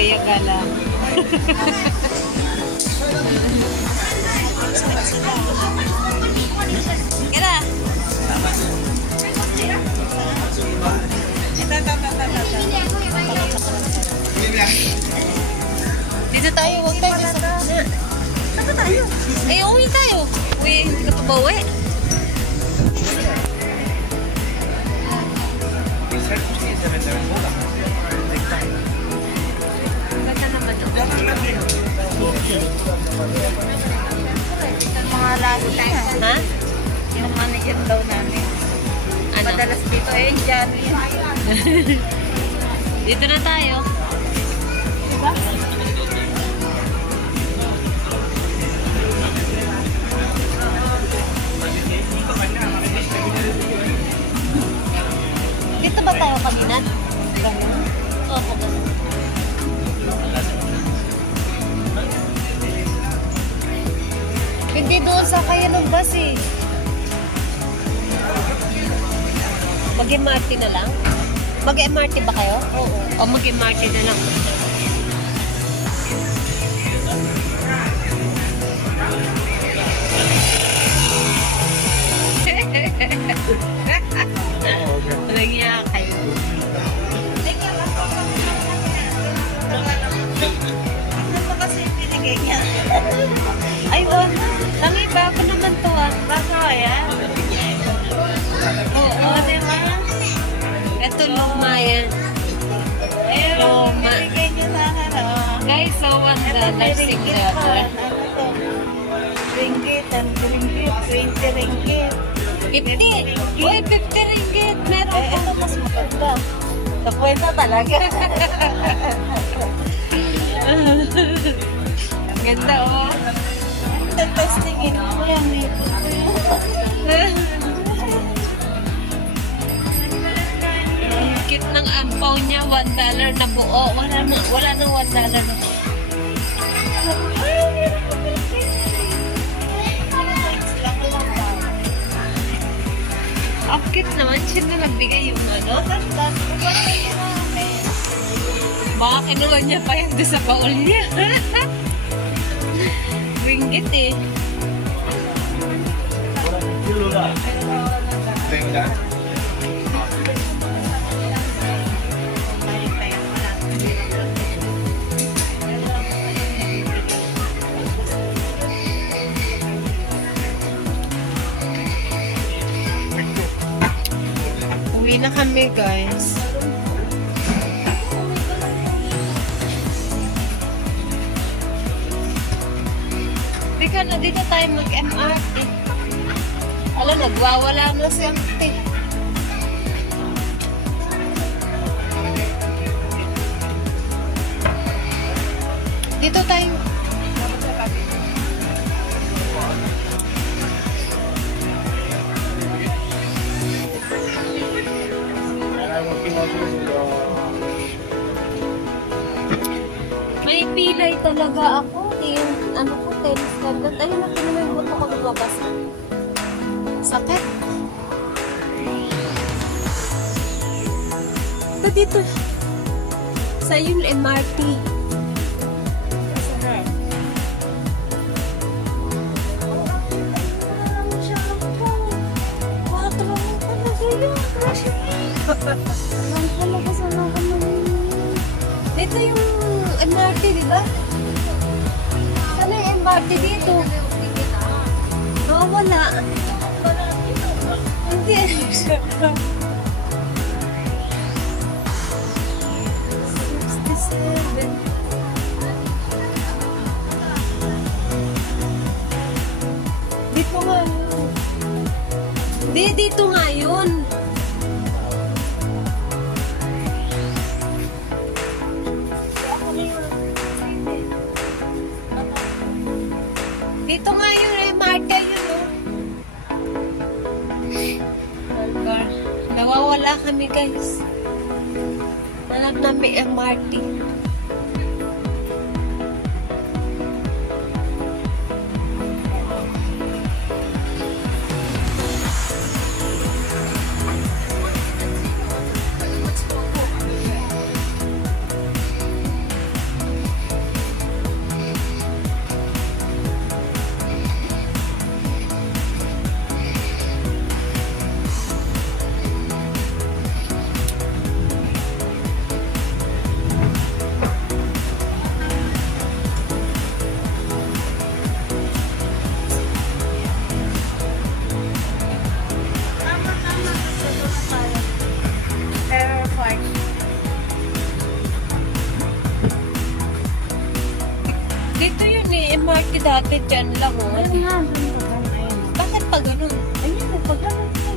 Kaya gala. Kira. Dito tayo, huwag tayo sa gitna. Saan tayo? Eh, uwi tayo. Uwi, hindi ka pa ba uwi? Ganda naman ito. Mga lagi tayo. Ha? Yung manager daw namin. Ano? Madalas dito eh, dyan. Dito na tayo. Diba? Dito ba tayo kanina? Opo. Hindi doon sa kaya ng bus eh. Mag-MRT na lang? Mag-MRT ba kayo? Oo. O mag-MRT na lang. Walang iya kayo. Ano pa kasi pinigay niya? Ay, wag. Tangi ba? Ako naman to ah. Baka yan? Oo. Diba? Ito luma yan. Eh, Luma. pinigay niya sa ano. Guys, so $1 signature. Ringgit, 20 ringgit. 50! Uy, 50 ringgit! Meron Eh, ko. ito mas maganda. Sa kwenta talaga. Ganda oh. Testingin mo yan eh. Kit ng ampaw niya, $1 na buo. Wala nang $1 na buo. Ang cute naman. Siya na nagbigay yung ano. Baka kinuha niya pa yung doon sa baul niya. Ringgit eh. Uwi na kami guys. Teka na, dito tayo mag-MRT. Alam, nagwawala na si Auntie. Dito tayo. May pilay talaga ako. Yung ano ko, tennis card. Ayun na, kinamay mo ito ko lumabas. Sakit. Ito dito. Sa yung MRT. Dito yung MRT, di ba? Sana yung MRT dito? Oh, wala. Hindi. 67. Dito nga yun. Hindi, dito nga yun. Dito nga yung MRT yun, oh. Nawawala kami, guys. Alam namin MRT. Dito yun eh, MRT dati dyan lang oh. Ayun nga, doon ka ba? Ayun. Bakit pa ganun? Ayun, pag ganun ka.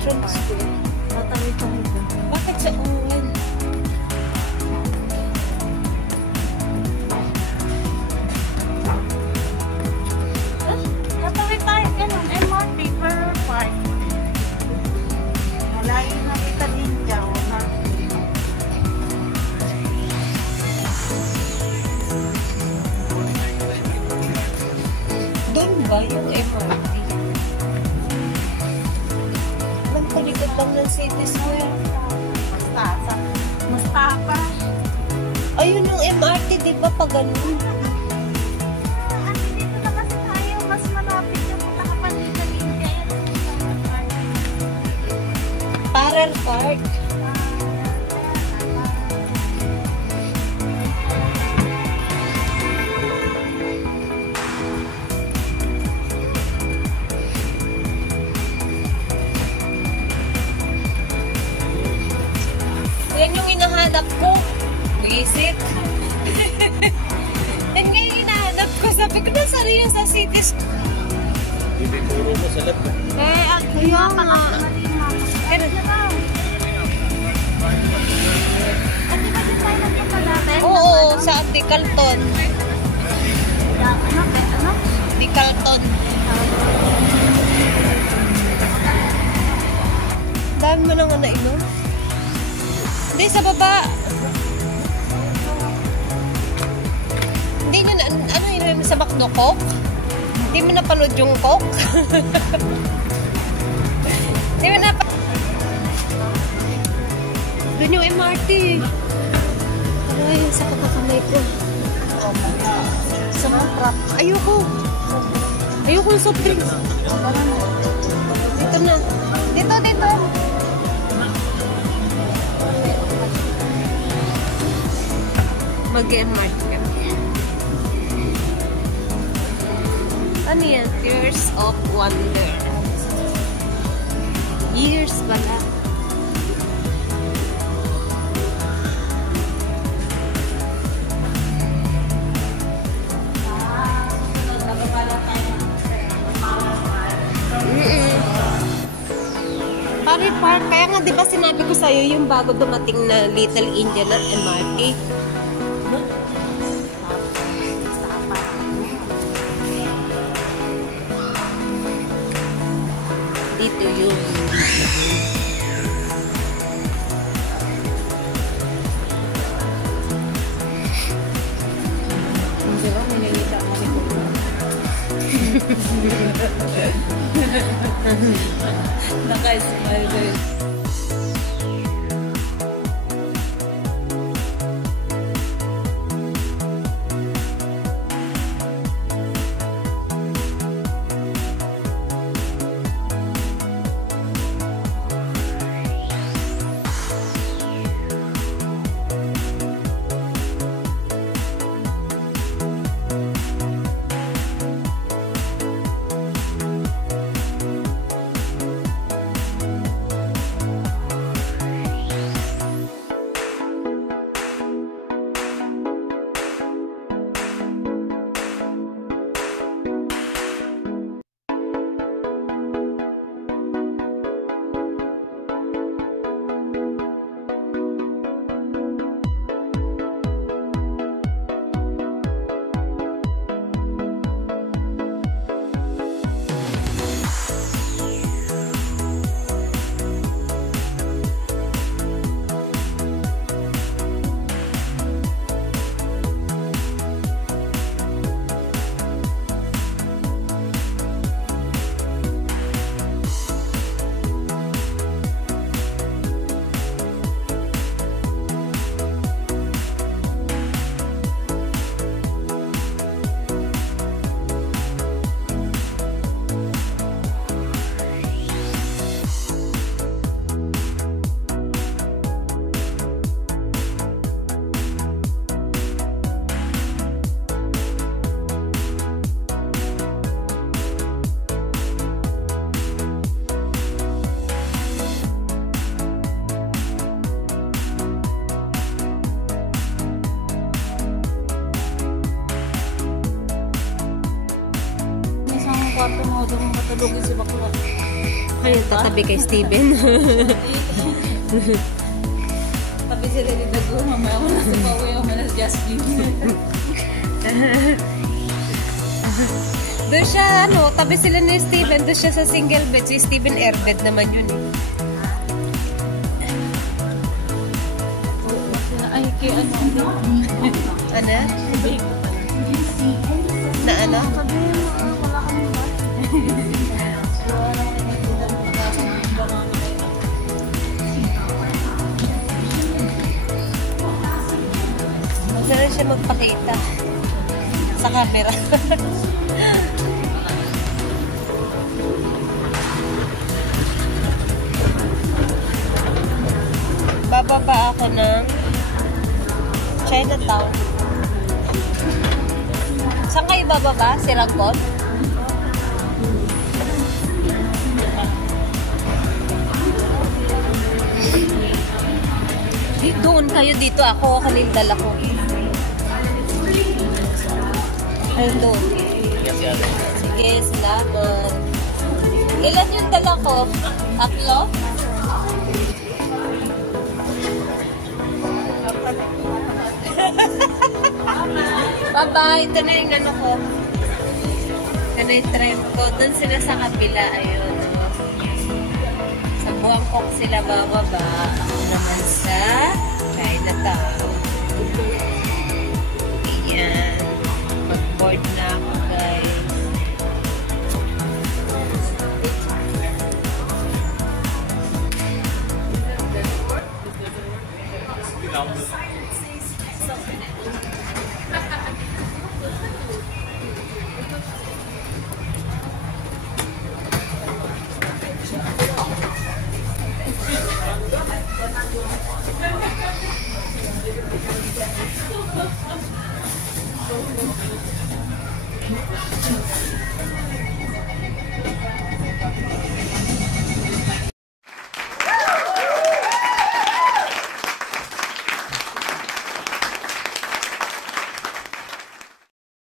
Trunk Square. Tatawid kami doon. Bakit sa Owen? Tatawid tayo ganun. MRT per park. Malayo na kita din dyan. Doon ba yung MRT? Ang talikod lang ng City Square. Mustapa. Ayun yung MRT, di ba pa ganun? Dito na kasi tayo. Mas malapit yung punta ka pa dito. Parallel Park. Yan yung hinahanap ko. Visit. Yan nga yung hinahanap ko. Sabi ko, nasa rin sa cities. Ibituro mo sa lab. Kaya nga. Oo, sa Decalton. Decalton. Dami mo nang nainom? Hindi, sa baba. Hindi nyo na, ano yun, sa McDo Coke? Hindi mo napanood yung Coke? Hindi mo napanood. Doon yung MRT. Ay, sa katakamay ko. Sa trap. Ayoko. Ayoko yung soft drinks. Dito na. Dito, dito. Mag-MRT kami. Ano yan? Years of Wonder. Years pala. Pari Park. Kaya nga di ba sinabi ko sa'yo yung bago dumating na Little India na MRT? Dito yun. Di ba? May nakita mo ni Kuya. Naka-smile din. kwarto mo doon matulogin si bakla. Ayun, tatabi kay Steven. Tabi sila ni Dago, mamaya mo na si Pauwi, mamaya na si Jasmine. Doon siya, tabi sila ni Steven. Doon siya sa single bed. Si Steven airbed naman yun eh. Ay, kaya ano? Ano? Na ano? Sabi mo, wala kami ba? Huwag na siya magpakita sa camera. Bababa ako ng Chinatown. Saan kayo bababa? Sirangkot? Doon kayo dito. Ako kalindal ako. Ayun doon. Sige, salamat. Ilan yung dala ko? 3? Bye-bye. Ito na yung ano ko. Ito na yung tribe ko. Doon sila sa kapila. Ayun. Sa Buangkok sila bababa. Ako naman sa Chinatown. Ayan. Mag-board na ako, guys.